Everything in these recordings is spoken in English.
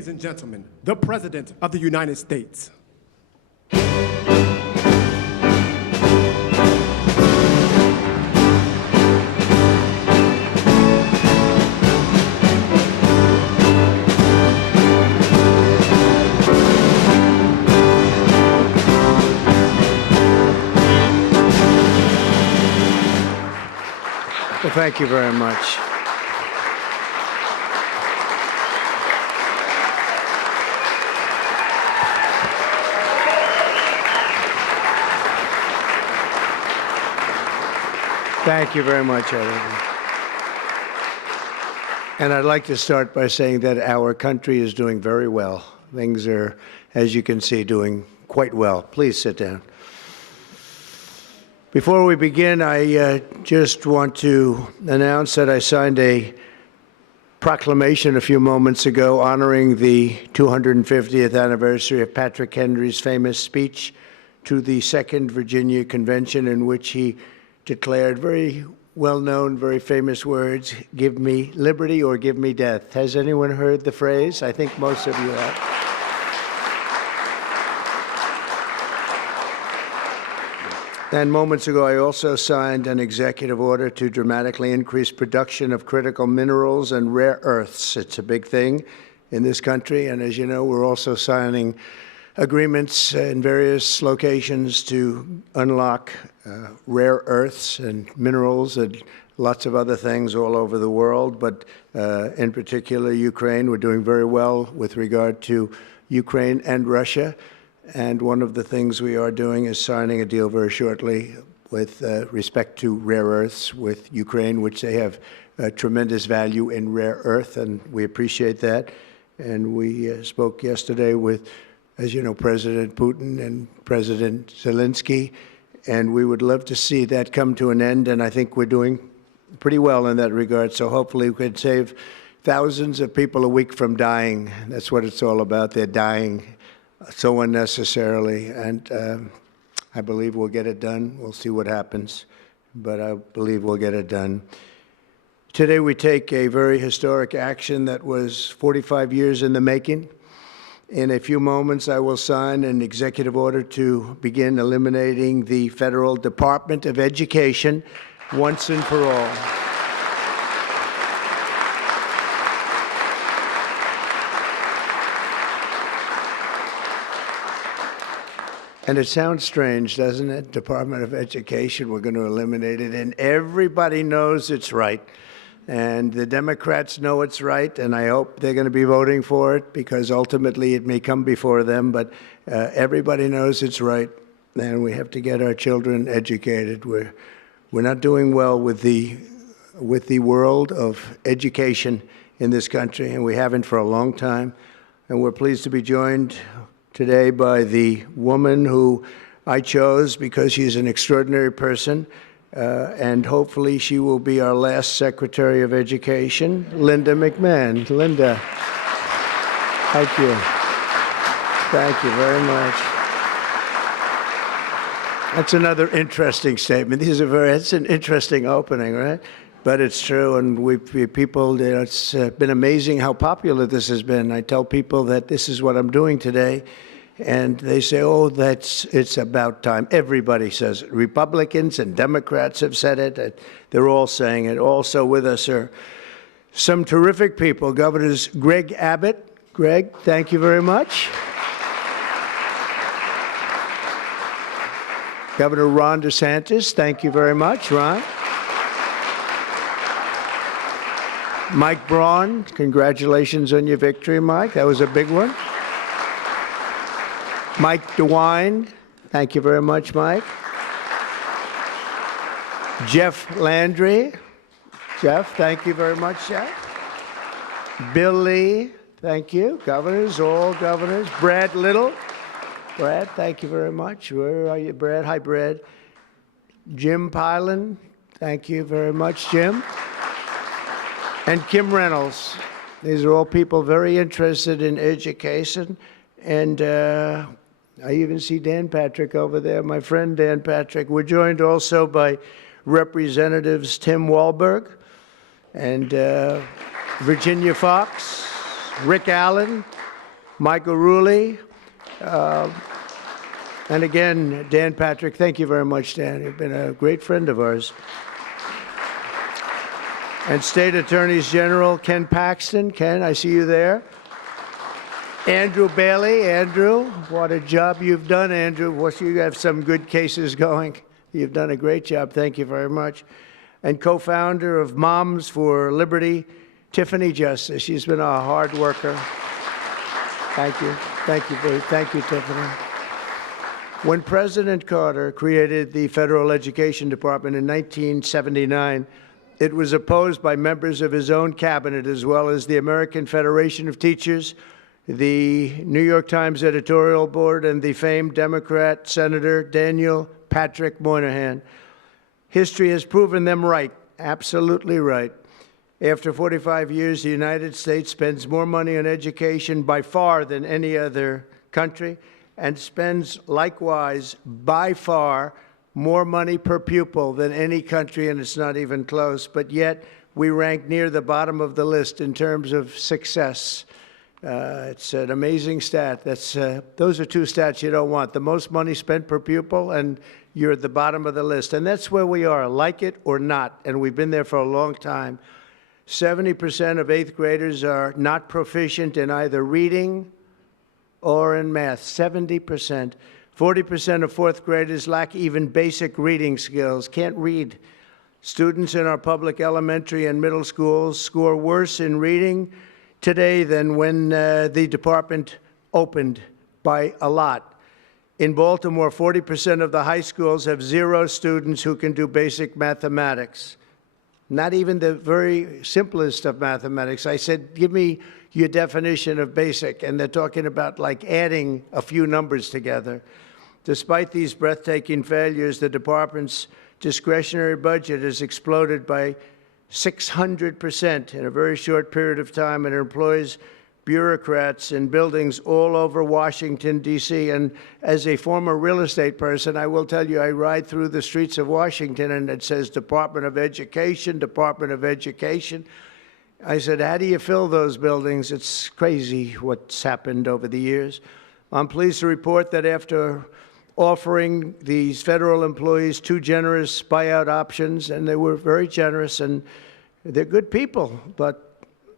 Ladies and gentlemen, the President of the United States. Well, thank you very much. Thank you very much, everyone. And I'd like to start by saying that our country is doing very well. Things are, as you can see, doing quite well. Please sit down. Before we begin, I just want to announce that I signed a proclamation a few moments ago honoring the 250th anniversary of Patrick Henry's famous speech to the Second Virginia Convention, in which he declared very well-known, very famous words, "Give me liberty or give me death." Has anyone heard the phrase? I think most of you have. And moments ago, I also signed an executive order to dramatically increase production of critical minerals and rare earths. It's a big thing in this country, and as you know, we're also signing agreements in various locations to unlock rare earths and minerals and lots of other things all over the world, but in particular, Ukraine. We're doing very well with regard to Ukraine and Russia. And one of the things we are doing is signing a deal very shortly with respect to rare earths with Ukraine, which they have tremendous value in rare earth, and we appreciate that. And we spoke yesterday with, as you know, President Putin and President Zelensky, and we would love to see that come to an end, and I think we're doing pretty well in that regard. So hopefully we could save thousands of people a week from dying. That's what it's all about. They're dying so unnecessarily, and I believe we'll get it done. We'll see what happens, but I believe we'll get it done. Today we take a very historic action that was 45 years in the making. In a few moments, I will sign an executive order to begin eliminating the Federal Department of Education once and for all. And it sounds strange, doesn't it? Department of Education, we're going to eliminate it. And everybody knows it's right. And the Democrats know it's right, and I hope they're going to be voting for it, because ultimately it may come before them. But everybody knows it's right, and we have to get our children educated. We're not doing well with the world of education in this country, and we haven't for a long time. And we're pleased to be joined today by the woman who I chose because she's an extraordinary person, and hopefully she will be our last Secretary of Education, Linda McMahon. Linda, thank you. Thank you very much. That's another interesting statement. It's an interesting opening, right? But it's true, and it's been amazing how popular this has been. I tell people that this is what I'm doing today, and they say, oh, it's about time. Everybody says it. Republicans and Democrats have said it. They're all saying it. Also with us are some terrific people. Governors Greg Abbott. Greg, thank you very much. Governor Ron DeSantis, thank you very much, Ron. Mike Braun, congratulations on your victory, Mike. That was a big one. Mike DeWine, thank you very much, Mike. Jeff Landry. Jeff, thank you very much, Jeff. Bill Lee, thank you. Governors, all governors. Brad Little. Brad, thank you very much. Where are you, Brad? Hi, Brad. Jim Pilan, thank you very much, Jim. And Kim Reynolds. These are all people very interested in education. And I even see Dan Patrick over there, my friend Dan Patrick. We're joined also by Representatives Tim Walberg and Virginia Fox, Rick Allen, Michael Rulli, and again, Dan Patrick. Thank you very much, Dan. You've been a great friend of ours. And State Attorneys General Ken Paxton. Ken, I see you there. Andrew Bailey. Andrew, what a job you've done, Andrew. You have some good cases going. You've done a great job. Thank you very much. And co-founder of Moms for Liberty, Tiffany Justice. She's been a hard worker. Thank you. Thank you, thank you, Tiffany. When President Carter created the Federal Education Department in 1979, it was opposed by members of his own cabinet, as well as the American Federation of Teachers, the New York Times editorial board, and the famed Democrat Senator Daniel Patrick Moynihan. History has proven them right, absolutely right. After 45 years, the United States spends more money on education by far than any other country, and spends likewise by far more money per pupil than any country, and it's not even close. But yet, we rank near the bottom of the list in terms of success. It's an amazing stat. Those are two stats you don't want. The most money spent per pupil, and you're at the bottom of the list. And that's where we are, like it or not, and we've been there for a long time. 70% of 8th graders are not proficient in either reading or in math. 70%. 40% of 4th graders lack even basic reading skills, can't read. Students in our public elementary and middle schools score worse in reading today than when the department opened, by a lot. In Baltimore, 40% of the high schools have 0 students who can do basic mathematics. Not even the very simplest of mathematics. I said, give me your definition of basic, and they're talking about like adding a few numbers together. Despite these breathtaking failures, the department's discretionary budget has exploded by 600% in a very short period of time, and it employs bureaucrats in buildings all over Washington, D.C. And as a former real estate person, I will tell you, I ride through the streets of Washington, and it says Department of Education, Department of Education. I said, how do you fill those buildings? It's crazy what's happened over the years. I'm pleased to report that after offering these federal employees 2 generous buyout options, and they were very generous, and they're good people, but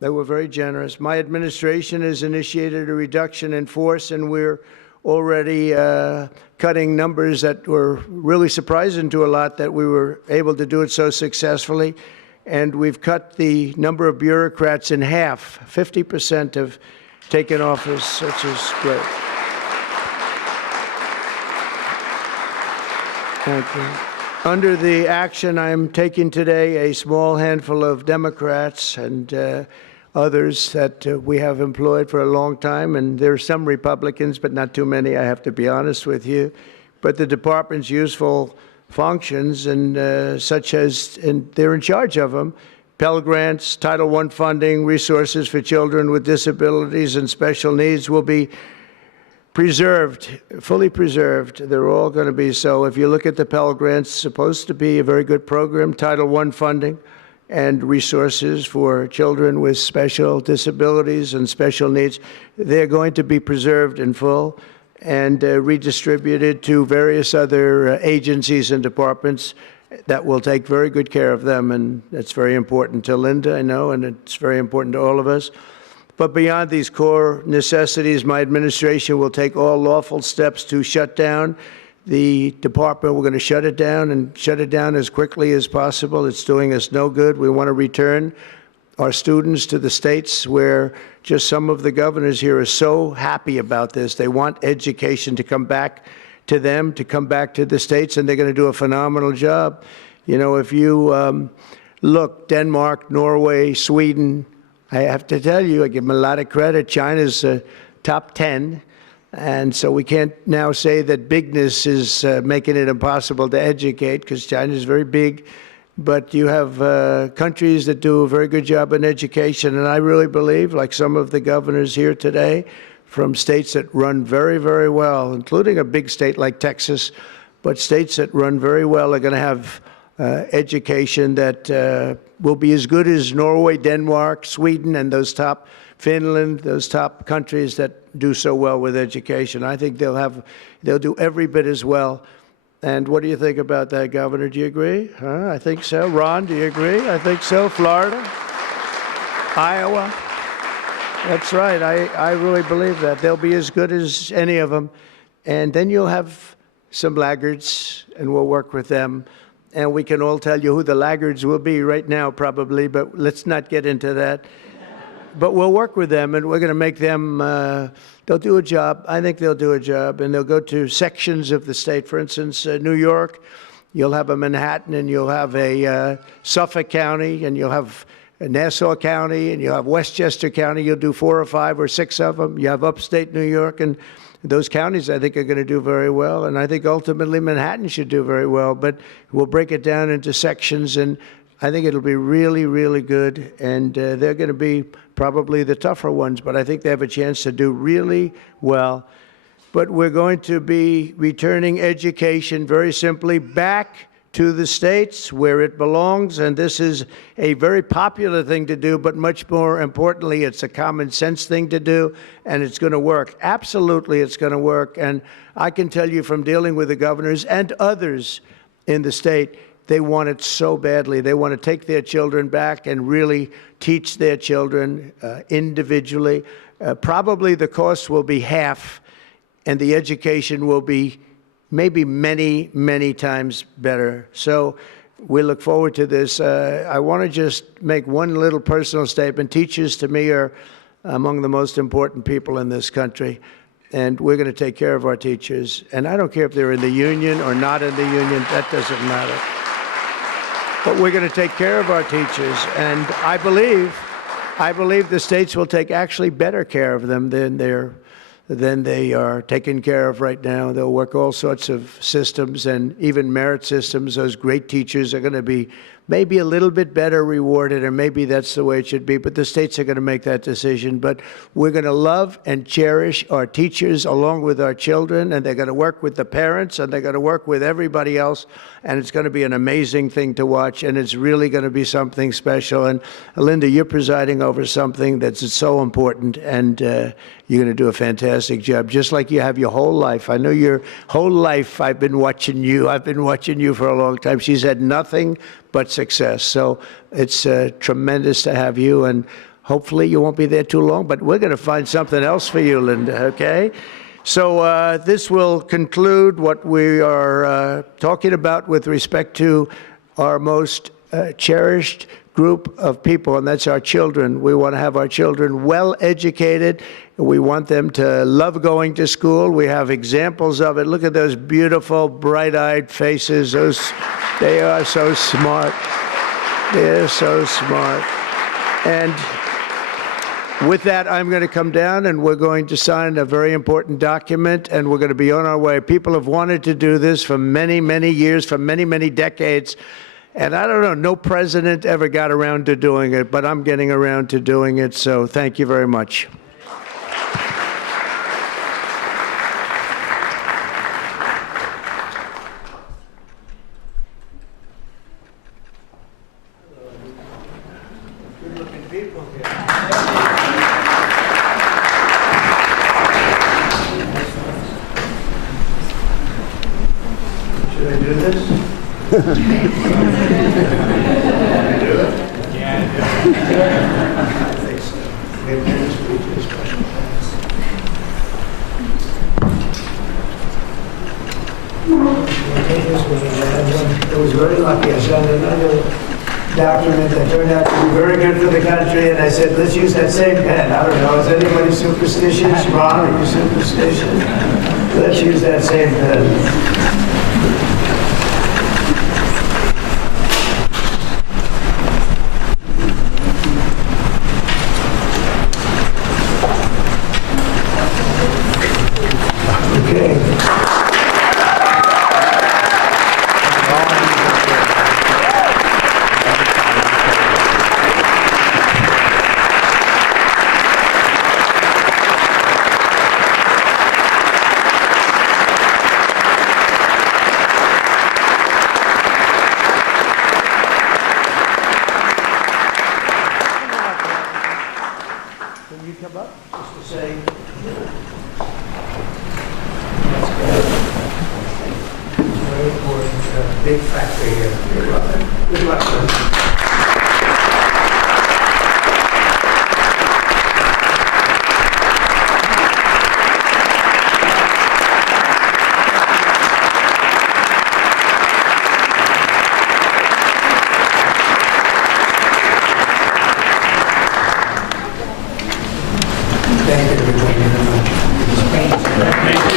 they were very generous. My administration has initiated a reduction in force, and we're already cutting numbers that were really surprising to a lot, that we were able to do it so successfully. And we've cut the number of bureaucrats in half. 50% have taken office, which is great. Thank you. Under the action I'm taking today, a small handful of Democrats and others that we have employed for a long time, and there are some Republicans, but not too many, I have to be honest with you. But the department's useful functions, and such as, and they're in charge of them, Pell Grants, Title I funding, resources for children with disabilities and special needs will be preserved, fully preserved. They're all going to be so. If you look at the Pell Grants, it's supposed to be a very good program, Title I funding and resources for children with special disabilities and special needs. They're going to be preserved in full and redistributed to various other agencies and departments that will take very good care of them. And that's very important to Linda, I know, and it's very important to all of us. But beyond these core necessities, my administration will take all lawful steps to shut down the department. We're going to shut it down, and shut it down as quickly as possible. It's doing us no good. We want to return our students to the states, where just some of the governors here are so happy about this. They want education to come back to them, to come back to the states, and they're going to do a phenomenal job. You know, if you look, Denmark, Norway, Sweden, I have to tell you, I give them a lot of credit. China's top 10. And so we can't now say that bigness is making it impossible to educate, because China is very big. But you have countries that do a very good job in education. And I really believe, like some of the governors here today, from states that run very, very well, including a big state like Texas, but states that run very well are going to have education that will be as good as Norway, Denmark, Sweden, and those top, Finland, those top countries that do so well with education. I think they'll do every bit as well. And what do you think about that, Governor? Do you agree? I think so. Ron, do you agree? I think so. Florida? Iowa? That's right. I really believe that. They'll be as good as any of them. And then you'll have some laggards, and we'll work with them. And we can all tell you who the laggards will be right now, probably, but let's not get into that. But we'll work with them, and we're going to make them, they'll do a job. I think they'll do a job, and they'll go to sections of the state. For instance, New York, you'll have a Manhattan, and you'll have a Suffolk County, and you'll have Nassau County, and you'll have Westchester County. You'll do 4 or 5 or 6 of them. You have upstate New York, and those counties, I think, are going to do very well. And I think ultimately Manhattan should do very well. But we'll break it down into sections, and I think it'll be really, really good. And they're going to be probably the tougher ones, but I think they have a chance to do really well. But we're going to be returning education very simply back to the states where it belongs, and this is a very popular thing to do, but much more importantly, it's a common sense thing to do, and it's going to work. Absolutely, it's going to work. And I can tell you from dealing with the governors and others in the state, they want it so badly. They want to take their children back and really teach their children individually. Probably the cost will be half, and the education will be maybe many, many times better. So we look forward to this. I want to just make one little personal statement. Teachers, to me, are among the most important people in this country, and we're going to take care of our teachers. And I don't care if they're in the union or not in the union. That doesn't matter. But we're going to take care of our teachers, and I believe the states will take actually better care of them than they are taken care of right now. They'll work all sorts of systems and even merit systems. Those great teachers are going to be maybe a little bit better rewarded, or maybe that's the way it should be, but the states are going to make that decision. But we're going to love and cherish our teachers along with our children, and they're going to work with the parents, and they're going to work with everybody else, and it's going to be an amazing thing to watch, and it's really going to be something special. And Linda, you're presiding over something that's so important, and you're going to do a fantastic job, just like you have your whole life. I know your whole life I've been watching you. I've been watching you for a long time. She's had nothing but success. So it's tremendous to have you, and hopefully you won't be there too long, but we're going to find something else for you, Linda, okay? So this will conclude what we are talking about with respect to our most cherished group of people, and that's our children. We want to have our children well educated. We want them to love going to school. We have examples of it. Look at those beautiful, bright-eyed faces. They are so smart. They're so smart. And with that, I'm going to come down, and we're going to sign a very important document, and we're going to be on our way. People have wanted to do this for many, many years, for many, many decades. And I don't know, no president ever got around to doing it, but I'm getting around to doing it, so thank you very much. Good-looking people here. Should I do this? Do it? Yeah. I think so. We have minutes for each of these special plans. I was very lucky. I signed another document that turned out to be very good for the country, and I said, let's use that same pen. I don't know, is anybody superstitious? Ron, are you superstitious? Let's use that same pen. big factor here. Good luck, sir. Thank you for joining us.